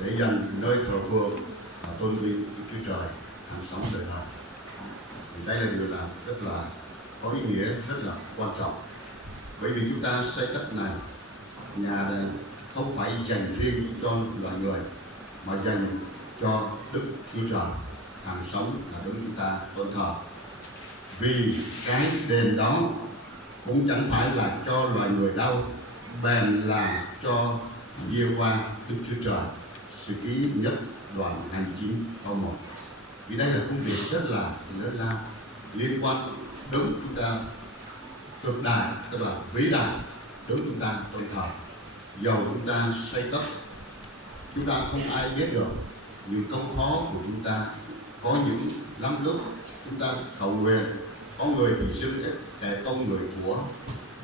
để dành nơi thờ phượng và tôn vinh Đức Chúa Trời hàng sống đời đời. Thì đây là điều làm rất là có ý nghĩa, rất là quan trọng. Bởi vì chúng ta xây cất này, nhà này không phải dành riêng cho loài người, mà dành cho Đức Chúa Trời hàng sống là Đấng chúng ta tôn thờ. Vì cái đền đó cũng chẳng phải là cho loài người đâu, bèn là cho Giê-hô-va Đức Chúa Trời. Sử Ký Nhất đoạn 29 câu 1. Vì đây là công việc rất là lớn lao liên quan đến chúng ta cực đại, tức là vĩ đại, đến chúng ta tôn thờ. Dầu chúng ta xây cất, chúng ta không ai biết được những công khó của chúng ta. Có những lắm lúc chúng ta cầu nguyện, có người thì giúp ích, kẻ công người của,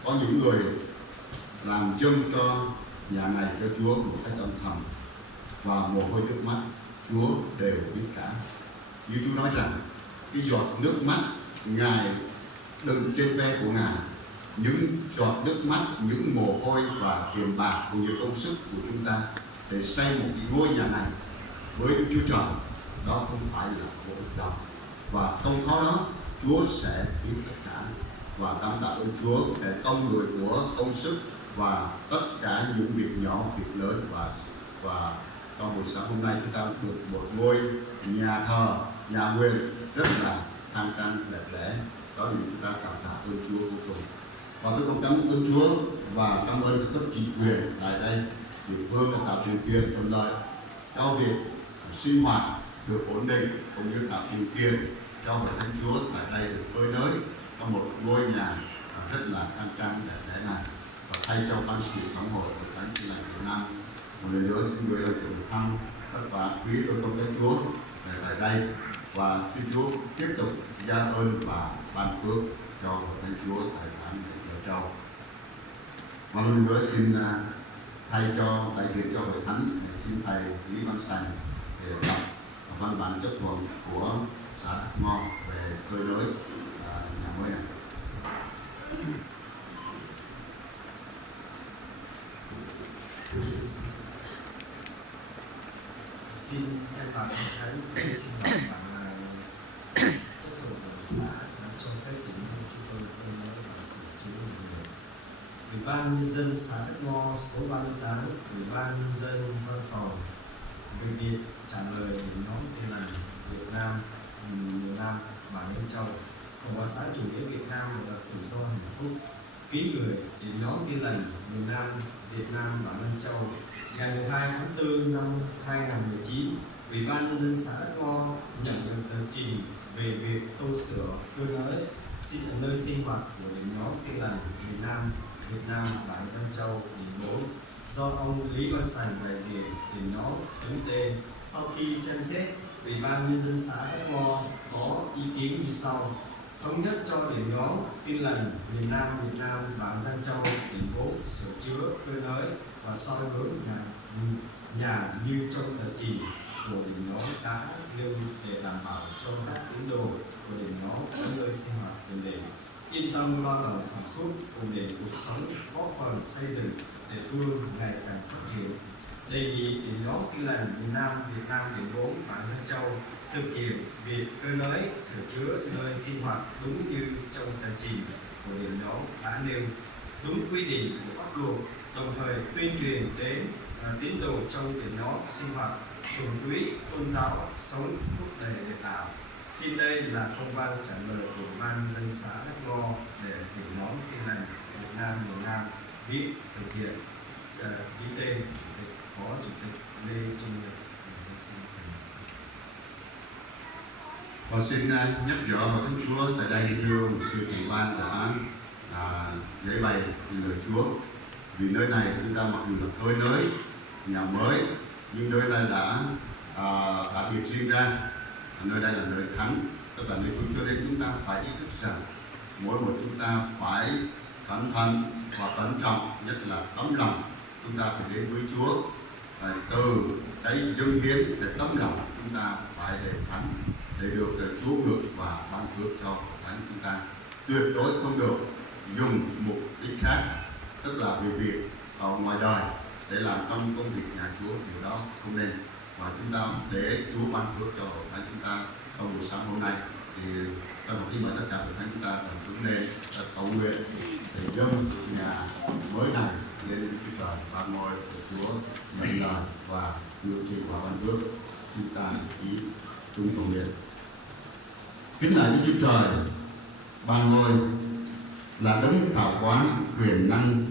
có những người làm dâng cho nhà này cho Chúa một cách âm thầm, và mồ hôi nước mắt Chúa đều biết cả. Như Chúa nói rằng cái giọt nước mắt Ngài đựng trên ve của Ngài, những giọt nước mắt, những mồ hôi và tiền bạc cũng như công sức của chúng ta để xây một cái ngôi nhà này với Đức Chúa Trời, đó không phải là vô ích đâu. Và công khó đó Chúa sẽ biết tất cả. Và cảm tạ ơn Chúa để công người của công sức và tất cả những việc nhỏ, việc lớn, và trong buổi sáng hôm nay chúng ta được một ngôi nhà thờ, nhà nguyện rất là khang trang đẹp đẽ. Đó là chúng ta cảm tạ ơn Chúa vô cùng. Và tôi cũng cảm ơn Chúa và cảm ơn các cấp chính quyền tại đây địa phương đã tạo điều kiện thuận lợi cho việc sinh hoạt được ổn định, cũng như tạo điều kiện cho hội thánh Chúa tại đây được cơi nới trong một ngôi nhà rất là khang trang đẹp đẽ này. Và thay cho ban sự thống hội hội thánh Tin Lành Việt Nam, một lần nữa xin gửi lời chúc thăm tất cả quý tôi công giáo Chúa tại đây, và xin Chúa tiếp tục gia ơn và ban phước cho hội thánh Chúa tại thánh Lễ Châu. Và lần nữa xin thay cho đại diện cho hội thánh, xin thầy Lý Văn Sành để đọc văn bản chấp thuận của xã Đắc Ngo về cơi nới nhà mới này. Xin thay mặt hội thánh, tôi xin đọc bản chấp thuận của xã đã cho phép tỉnh hương chúng tôi cơi nới và sửa chữa nhà người. Ủy ban nhân dân xã Đắc Ngo số 38, Ủy ban nhân dân văn phòng về việc trả lời của nhóm Tin Lành Việt Nam miền Nam Bản Nhân Châu, Cộng hòa xã chủ nghĩa Việt Nam và đặc tự do hạnh phúc, ký gửi đến nhóm Tin Lành miền Nam Việt Nam Bản Nhân Châu ngày 2 tháng 4 năm 2019. Ủy ban nhân dân xã Đắc Ngo nhận được tờ trình về việc tu sửa cơi nới nơi sinh hoạt của điểm nhóm Tin Lành miền Nam Việt Nam Bản Dân Châu quận 4 do ông Lý Văn Sành đại diện điểm nhóm đứng tên. Sau khi xem xét, Ủy ban nhân dân xã Đắc Ngo có ý kiến như sau: thống nhất cho điểm nhóm Tin Lành miền Nam Việt Nam Bản Dân Châu quận 4 sửa chữa cơi nới và soi hướng nhà như trong tờ trình của điểm nhóm đã nêu, để đảm bảo cho các tín đồ của điểm nhóm có nơi sinh hoạt ổn định, yên tâm lao động sản xuất, ổn định cuộc sống, góp phần xây dựng địa phương ngày càng phát triển. Đề nghị điểm nhóm Tin Lành miền Nam Việt Nam điểm 4 Bản Dân Châu thực hiện việc cơi nới sửa chữa nơi sinh hoạt đúng như trong tờ trình của điểm nhóm đã nêu, đúng quy định của pháp luật, đồng thời tuyên truyền đến tín đồ trong điểm nhóm sinh hoạt thuần túy tôn giáo, sống thúc đẩy để tạo. Trên đây là công văn trả lời của ban dân xã Đắc Ngo để điểm nhóm Tin Lành Việt Nam miền Nam viết thực hiện, ký tên chủ tịch, phó chủ tịch Lê Trung Nhật. Và xin nhắc nhở hội thánh Chúa tại đây, thưa một sư trưởng ban đã giảng bày lời Chúa. Vì nơi này chúng ta mặc dù là cơi nới nhà mới, nhưng nơi này đã biệt riêng ra, nơi đây là nơi thánh, tức là nơi Chúa, cho nên chúng ta phải ý thức rằng mỗi một chúng ta phải cẩn thận và cẩn trọng, nhất là tấm lòng chúng ta phải đến với Chúa. Và từ cái dâng hiến, cái tấm lòng chúng ta phải để thánh, để được Chúa ngược và ban phước cho thánh chúng ta. Tuyệt đối không được dùng mục đích khác, tức là vì việc ở ngoài đời để làm trong công việc nhà Chúa, điều đó không nên. Và chúng ta để Chúa ban phước cho hội thánh chúng ta trong buổi sáng hôm nay. Thì trong một khi mời tất cả hội thánh chúng ta đồng đứng lên cầu nguyện để dâng nhà mới này lên Đức Chúa Trời, ban ngôi để Chúa nhận lời và điều trị và ban phước. Chúng ta ý chung cầu nguyện. Kính lạy Đức Chúa Trời, ban ngôi là đấng hào quán, quyền năng,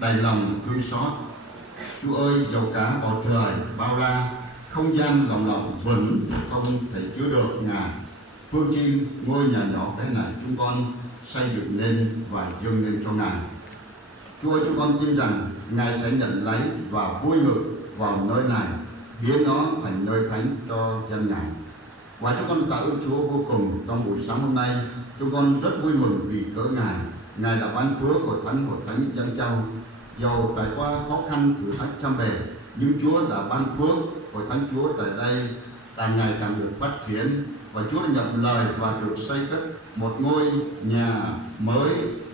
đầy lòng thương xót. Chúa ơi, dầu cả bầu trời bao la, không gian lòng lòng vẫn không thể chứa được Ngài. Phương chi ngôi nhà nhỏ bé này chúng con xây dựng lên và dâng lên cho Ngài. Chúa ơi, chúng con tin rằng Ngài sẽ nhận lấy và vui mừng vào nơi này, biến nó thành nơi thánh cho dân Ngài. Và chúng con tạ ơn Chúa vô cùng trong buổi sáng hôm nay. Chúng con rất vui mừng vì cớ Ngài đã ban phước hội thánh Dân Châu. Dầu trải qua khó khăn thử thách trăm bề, nhưng Chúa đã ban phước hội thánh Chúa tại đây càng ngày càng được phát triển, và Chúa đã nhận lời và được xây cất một ngôi nhà mới.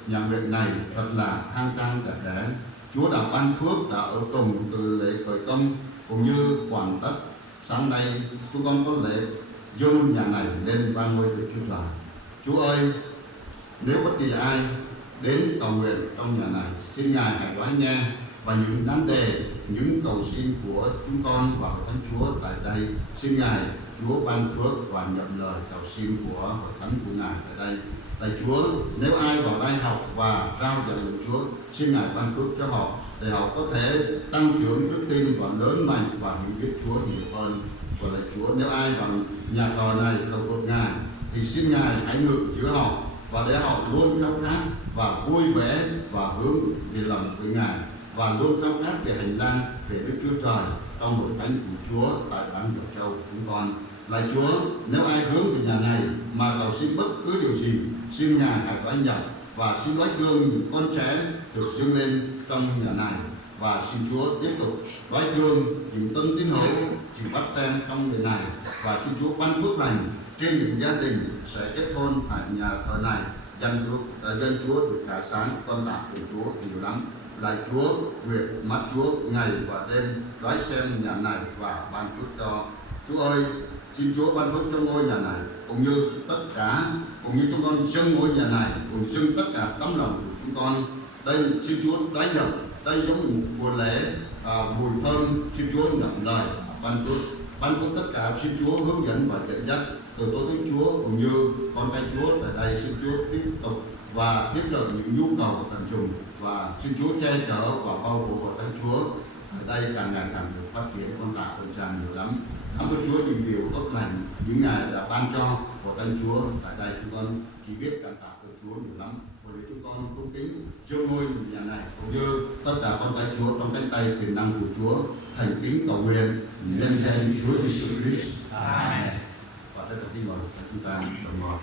Nhà nguyện này thật là khang trang đẹp đẽ. Chúa đã ban phước, đã ở cùng từ lễ khởi công cũng như hoàn tất. Sáng nay chúng con có lễ dâng nhà này lên ban ngôi Đức Chúa Trời. Chúa ơi, nếu bất kỳ ai đến cầu nguyện trong nhà này, xin Ngài hãy lắng nghe và những vấn đề, những cầu xin của chúng con và hội thánh Chúa tại đây, xin Ngài Chúa ban phước và nhận lời cầu xin của hội thánh của Ngài tại đây. Lạy Chúa, nếu ai vào đây học và rao giảng lời Chúa, xin Ngài ban phước cho họ để họ có thể tăng trưởng đức tin và lớn mạnh và hiểu biết Chúa nhiều hơn. Và lạy Chúa, nếu ai vào nhà thờ này thờ phượng Ngài, thì xin Ngài hãy ngự giữa họ và để họ luôn khao khát và vui vẻ và hướng về lòng với Ngài, và luôn khao khát về hành lang về Đức Chúa Trời trong hội thánh của Chúa tại bản Dầu Châu chúng con. Lạy Chúa, nếu ai hướng về nhà này mà cầu xin bất cứ điều gì, xin Ngài hãy đoái nhận và xin đoái thương những con trẻ được dâng lên trong nhà này, và xin Chúa tiếp tục đoái thương những tân tín hữu chịu bắt tem trong đời này, và xin Chúa ban phước lành trên những gia đình sẽ kết hôn tại nhà thờ này. Dân Chúa được khải sáng, con tạ của Chúa nhiều lắm. Lạy Chúa, nguyện mắt Chúa ngày và đêm đoái xem nhà này và ban phước cho. Chúa ơi, xin Chúa ban phước cho ngôi nhà này cũng như chúng con dâng ngôi nhà này, cùng dâng tất cả tấm lòng của chúng con. Đây xin Chúa đái nhận, đây giống như một buổi lễ mùi thơm. Xin Chúa nhận lời ban phước tất cả. Xin Chúa hướng dẫn và dẫn dắt từ tôi Đức Chúa cũng như con cái Chúa tại đây. Xin Chúa tiếp tục và tiếp trợ những nhu cầu của thần trùng, và xin Chúa che chở và bao phủ của thánh Chúa ở đây càng ngày càng được phát triển. Con tạ ơn Cha nhiều lắm. Cảm ơn Chúa những điều tốt lành những Ngài đã ban cho của thánh Chúa tại đây. Chúng con chỉ biết cảm tạ ơn Chúa nhiều lắm. Và để chúng con cung kính dâng ngôi nhà này cũng như tất cả con cái Chúa trong cánh tay quyền năng của Chúa, thành kính cầu nguyện nhân danh Chúa Giêsu Christ. Amen. Và tất cả tin mời chúng ta đồng ngọt.